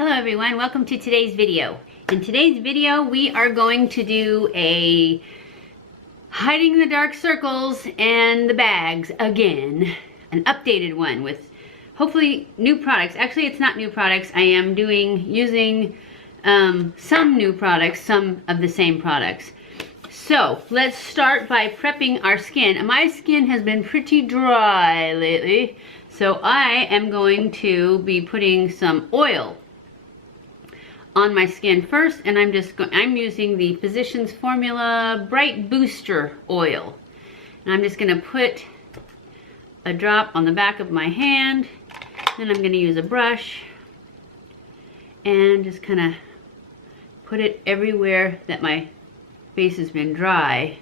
Hello everyone, welcome to today's video. In today's video we are going to do a hiding the dark circles and the bags again. An updated one with hopefully new products. Actually it's not new products, I am using some new products, some of the same products. So let's start by prepping our skin. My skin has been pretty dry lately, so I am going to be putting some oil on my skin first, and I'm using the Physicians Formula Bright Booster Oil. And I'm just going to put a drop on the back of my hand, then I'm going to use a brush and just kind of put it everywhere that my face has been dry,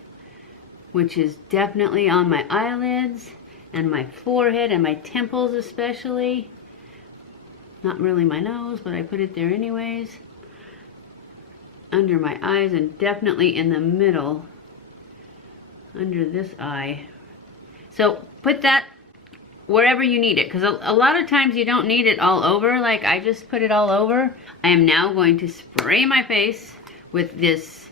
which is definitely on my eyelids and my forehead and my temples especially. Not really my nose, but I put it there anyways. Under my eyes and definitely in the middle, under this eye. So put that wherever you need it, because a lot of times you don't need it all over, like I just put it all over. I am now going to spray my face with this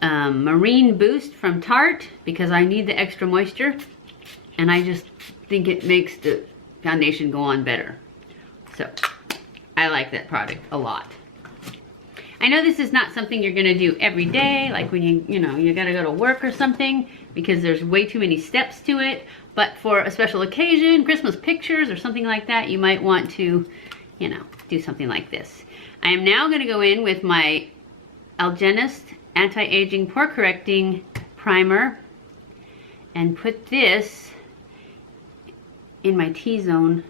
Marine Boost from Tarte, because I need the extra moisture, and I just think it makes the foundation go on better. So I like that product a lot. I know this is not something you're gonna do every day, like when you gotta go to work or something, because there's way too many steps to it, but for a special occasion, Christmas pictures or something like that, you might want to, do something like this. I am now gonna go in with my Algenist Anti-Aging Pore Correcting Primer and put this in my T-zone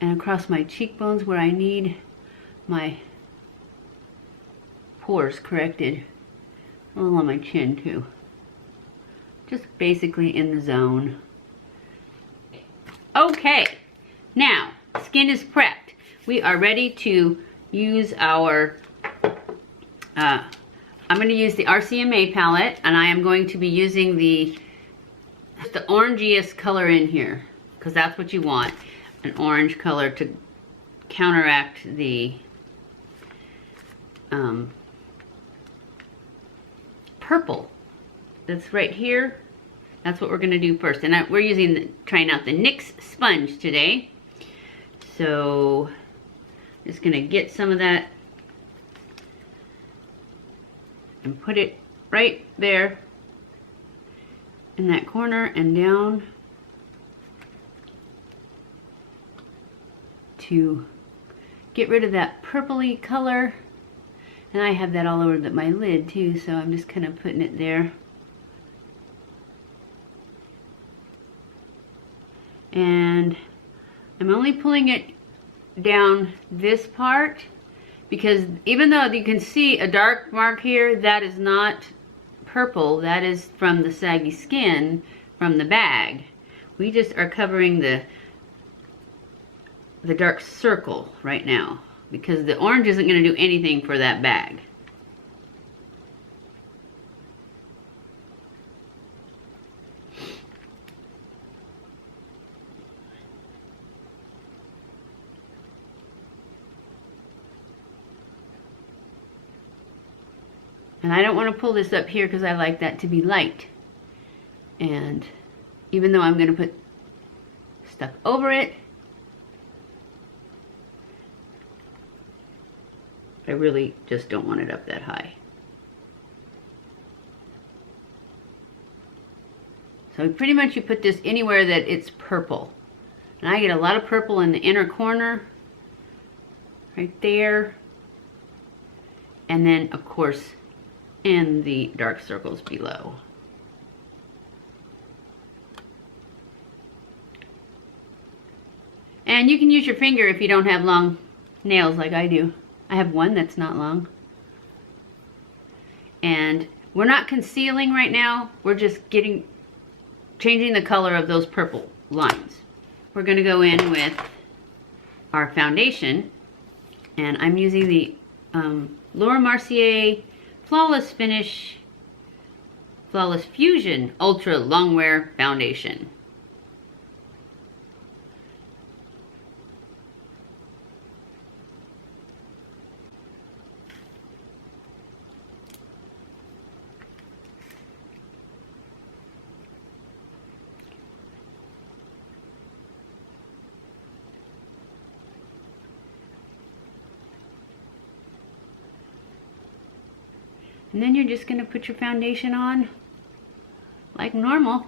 and across my cheekbones where I need my pores corrected. A little on my chin too. Just basically in the zone. Okay, now skin is prepped. We are ready to use our, I'm going to use the RCMA palette, and I am going to be using the orangiest color in here, because that's what you want. An orange color to counteract the purple that's right here. That's what we're going to do first, and we're trying out the NYX sponge today. So just going to get some of that and put it right there in that corner and down to get rid of that purpley color. And I have that all over my lid too, so I'm just kind of putting it there. And I'm only pulling it down this part, because even though you can see a dark mark here, that is not purple, that is from the saggy skin from the bag. We just are covering the dark circle right now, because the orange isn't going to do anything for that bag. And I don't want to pull this up here because I like that to be light. And even though I'm going to put stuff over it, I really just don't want it up that high. So pretty much you put this anywhere that it's purple. And I get a lot of purple in the inner corner, right there. And then of course in the dark circles below. And you can use your finger if you don't have long nails like I do. I have one that's not long. And we're not concealing right now. We're just changing the color of those purple lines. We're going to go in with our foundation. And I'm using the Laura Mercier Flawless Fusion Ultra-Longwear Foundation. And then you're just going to put your foundation on like normal.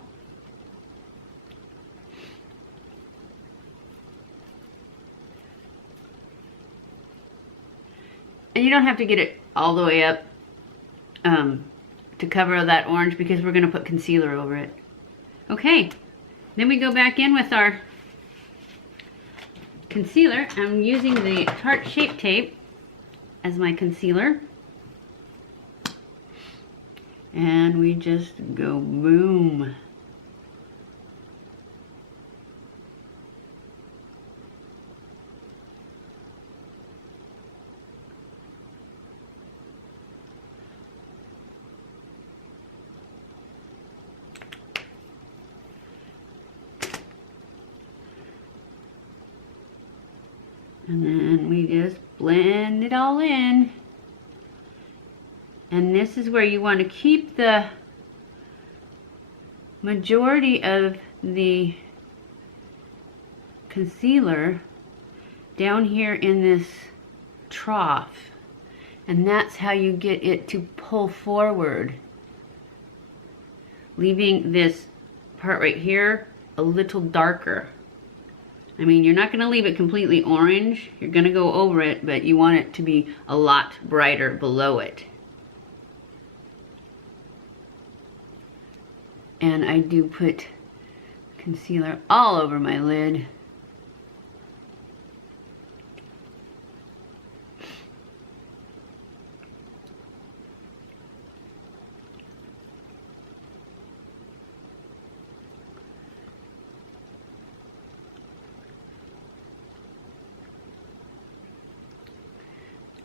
And you don't have to get it all the way up to cover that orange because we're going to put concealer over it. Okay, then we go back in with our concealer. I'm using the Tarte Shape Tape as my concealer. And we just go boom. And then we just blend it all in. And this is where you want to keep the majority of the concealer down here in this trough. And that's how you get it to pull forward, leaving this part right here a little darker. I mean, you're not going to leave it completely orange. You're going to go over it, but you want it to be a lot brighter below it. And I do put concealer all over my lid.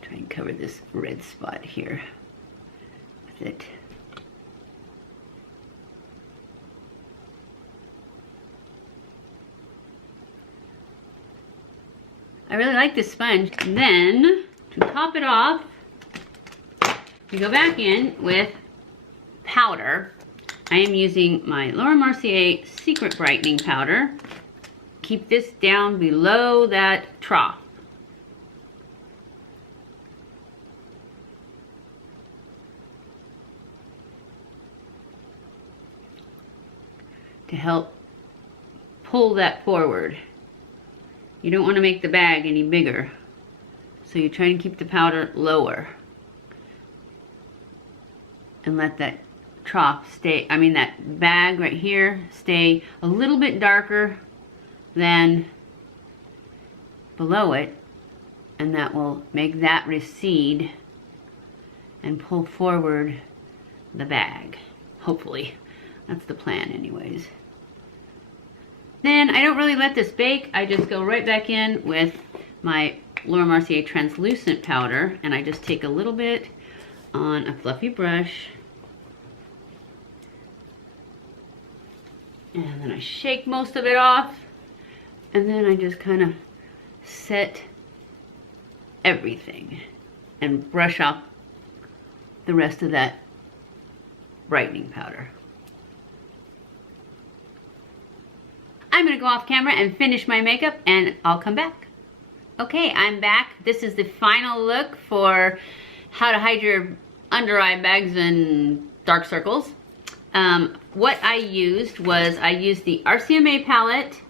Try and cover this red spot here with it. I really like this sponge. And then, to top it off, we go back in with powder. I am using my Laura Mercier Secret Brightening Powder. Keep this down below that trough. To help pull that forward. You don't want to make the bag any bigger, so you try and keep the powder lower and let that trough stay, that bag right here stay a little bit darker than below it, and that will make that recede and pull forward the bag. Hopefully. That's the plan anyways. Then I don't really let this bake. I just go right back in with my Laura Mercier Translucent powder, and I just take a little bit on a fluffy brush, and then I shake most of it off, and then I just kind of set everything and brush off the rest of that brightening powder. I'm gonna go off camera and finish my makeup and I'll come back. Okay, I'm back. This is the final look for how to hide your under eye bags and dark circles. What I used was, I used the RCMA palette,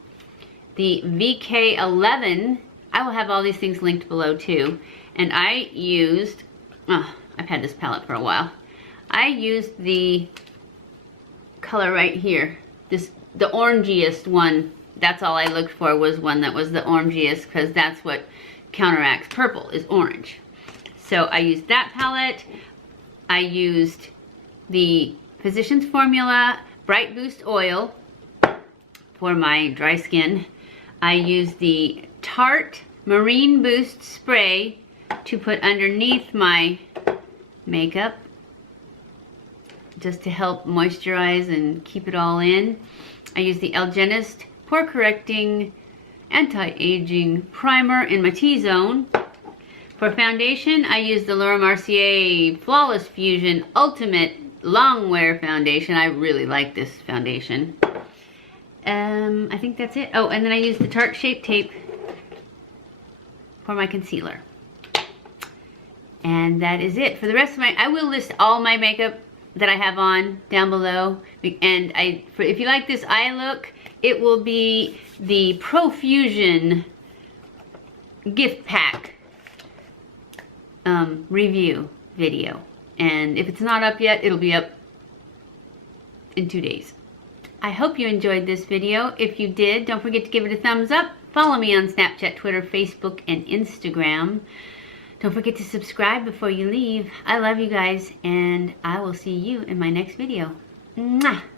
the VK11. I will have all these things linked below too. And I used, I've had this palette for a while. I used the color right here, the orangiest one. That's all I looked for, was one that was the orangiest, because that's what counteracts purple, is orange. So I used that palette. I used the Physicians Formula Bright Boost Oil for my dry skin. I used the Tarte Marine Boost Spray to put underneath my makeup, just to help moisturize and keep it all in. I used the AlgenistPore Correcting Anti-Aging Primer in my T-Zone. For foundation, I used the Laura Mercier Flawless Fusion Ultimate Longwear Foundation. I really like this foundation. I think that's it. Oh, and then I used the Tarte Shape Tape for my concealer. And that is it. For the rest of my, I will list all my makeup that I have on down below. And if you like this eye look, it will be the Profusion gift pack review video. And if it's not up yet, it'll be up in 2 days. I hope you enjoyed this video. If you did, don't forget to give it a thumbs up. Follow me on Snapchat, Twitter, Facebook, and Instagram. Don't forget to subscribe before you leave. I love you guys, and I will see you in my next video. Mwah!